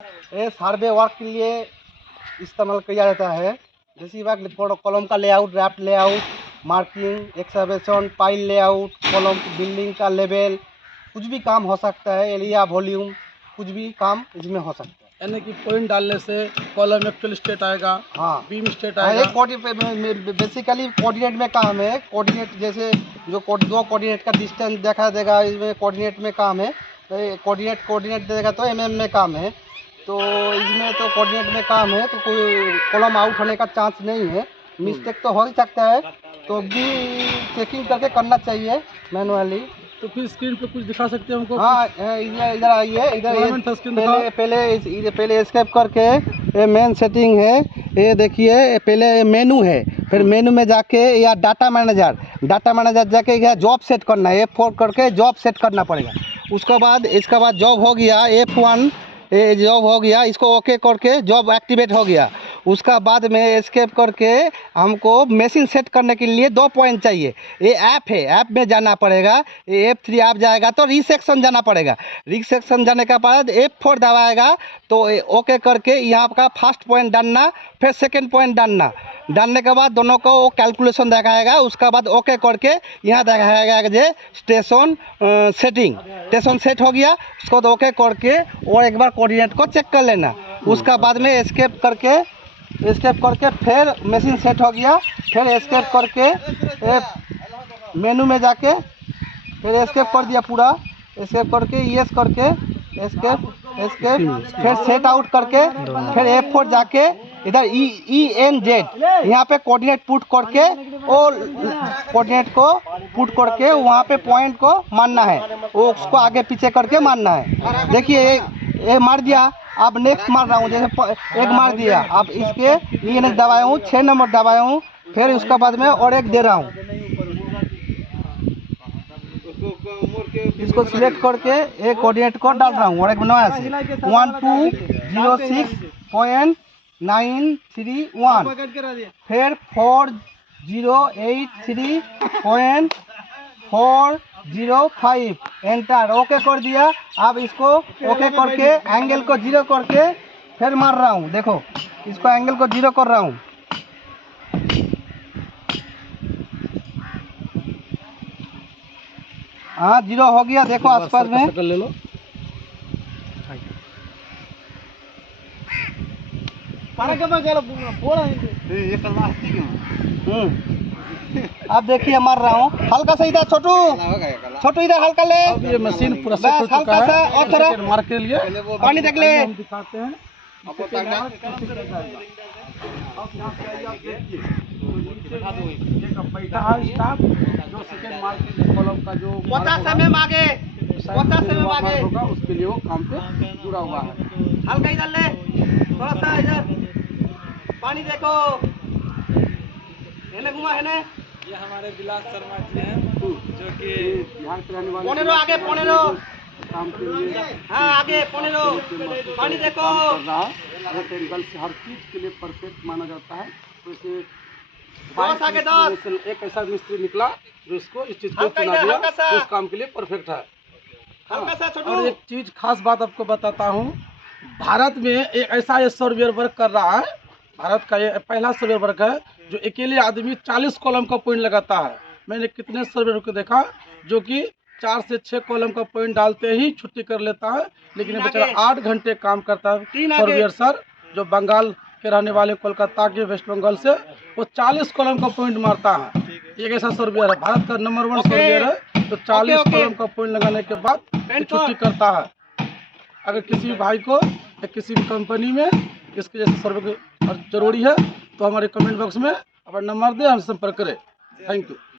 ये सर्वे वर्क के लिए इस्तेमाल किया जाता है। जैसे बात कॉलम का layout, draft layout, marking, excavation, pile layout, column building का लेवल, कुछ भी काम हो सकता है। एरिया, वॉल्यूम, कुछ भी काम इसमें हो सकता है। यानी कि पॉइंट डालने से कॉलम एक्चुअल स्टेट आएगा, हाँ, बीम स्टेट हाँ, आएगा। बेसिकली कोऑर्डिनेट में काम है। कोऑर्डिनेट जैसे जो दो कोऑर्डिनेट का डिस्टेंस देखा देगा, इसमें कोऑर्डिनेट में काम है। कोऑर्डिनेट देगा तो में काम है। तो इसमें तो कोऑर्डिनेट में काम है, तो कोई कॉलम आउट होने का चांस नहीं है। मिस्टेक तो हो ही सकता है, तो भी चेकिंग करके करना चाहिए मैनुअली। तो फिर स्क्रीन पे कुछ दिखा सकते हैं हमको? हाँ, इधर आइए, इधर पहले एस्केप करके ये मेन सेटिंग है। ये देखिए, पहले मेनू है, फिर मेनू में जाके या डाटा मैनेजर जाके यहाँ जॉब सेट करना है। F4 करके जॉब सेट करना पड़ेगा। इसके बाद जॉब हो गया, F1 ये जॉब हो गया, इसको ओके करके जॉब एक्टिवेट हो गया। उसका बाद में एस्केप करके हमको मशीन सेट करने के लिए 2 पॉइंट चाहिए। ये ऐप है, ऐप में जाना पड़ेगा। ये F3 ऐप जाएगा तो रिसेक्शन जाना पड़ेगा। रिसेक्शन जाने के बाद F4 दबाएगा तो ओके करके यहाँ का फर्स्ट पॉइंट डालना, फिर सेकेंड पॉइंट डालने के बाद दोनों को वो कैलकुलेशन दिखाएगा। उसका बाद ओके करके यहाँ दिखाएगा कि स्टेशन स्टेशन सेट हो गया। उसको तो ओके करके और एक बार कोऑर्डिनेट को चेक कर लेना। उसका बाद में एस्केप करके फिर मशीन सेट हो गया। फिर एस्केप करके मेनू में जाके फिर एस्केप कर दिया पूरा। एस्केप करके यस करके एस्केप फिर सेट आउट करके फिर F4 जाके इधर ENZ यहाँ पे कोऑर्डिनेट पुट करके और कोऑर्डिनेट को पुट करके वहाँ पे पॉइंट को मारना है। वो उसको आगे पीछे करके मारना है। देखिए ये मार दिया। अब नेक्स्ट मार रहा हूँ, जैसे एक मार दिया। अब इसके ENZ दबाया हूँ, 6 नंबर दबाया हूँ। फिर उसके बाद में और एक दे रहा हूँ। इसको सिलेक्ट करके एक कोऑर्डिनेट को डाल रहा हूँ और एक नया से 1206.931 फिर 4083.405 एंटर। ओके कर दिया। अब इसको ओके करके एंगल को 0 करके फिर मार रहा हूँ। देखो, इसको एंगल को 0 कर रहा हूँ। हाँ, 0 हो गया। देखो आसपास में ले लो। अब देखिए मार रहा हूँ। हल्का सा इधर छोटू इधर हल्का ले। अब ये मशीन पूरा सेट हो चुका है। और थोड़ा मार के लिए पानी देख ले। हम दिखाते हैं। स्टाफ जो सेकंड मार्क कॉलम का जो 50 mm आगे, 50 mm आगे होगा, उसके लिए वो काम पे जुड़ा हुआ है। हल्का इधर ले, थोड़ा सा इधर पानी देखो। हेने घुमा हेने। ये हमारे विलास शर्मा जी हैं, जो कि बिहार के रहने वाले। 15 आगे, 15 काम के लिए हाँ आगे 15 पानी देखो। एक एंगल से हर चीज के लिए परफेक्ट माना जाता है। तो इसे 10 आगे 10 एक ऐसा मिस्त्री निकला जो इसको इस चीज को हल्का चुना इधर, दिया, हल्का सा। इस काम के लिए परफेक्ट है। हल्का सा और छोटू। एक चीज खास बात आपको बताता हूँ। भारत में एक ऐसा ये सर्वेयर वर्क कर रहा है। भारत का ये पहला सर्वेयर वर्क है जो अकेले आदमी 40 कॉलम का पॉइंट लगाता है। मैंने कितने सर्वेयर को देखा जो कि 4 से 6 कॉलम का पॉइंट डालते ही छुट्टी कर लेता है, लेकिन ये बेचारा 8 घंटे काम करता है। सर्वेयर सर जो बंगाल के रहने वाले, कोलकाता के, वेस्ट बंगाल से, वो 40 कॉलम का पॉइंट मारता है। एक ऐसा सर्वेयर है, भारत का नंबर 1 सर्वेयर है, तो 40 कॉलम का पॉइंट लगाने के बाद छुट्टी करता है। अगर किसी भाई को या किसी भी कंपनी में इसके जैसे सर्वे जरूरी है तो हमारे कमेंट बॉक्स में अपना नंबर दे, हम संपर्क करें। Thank you.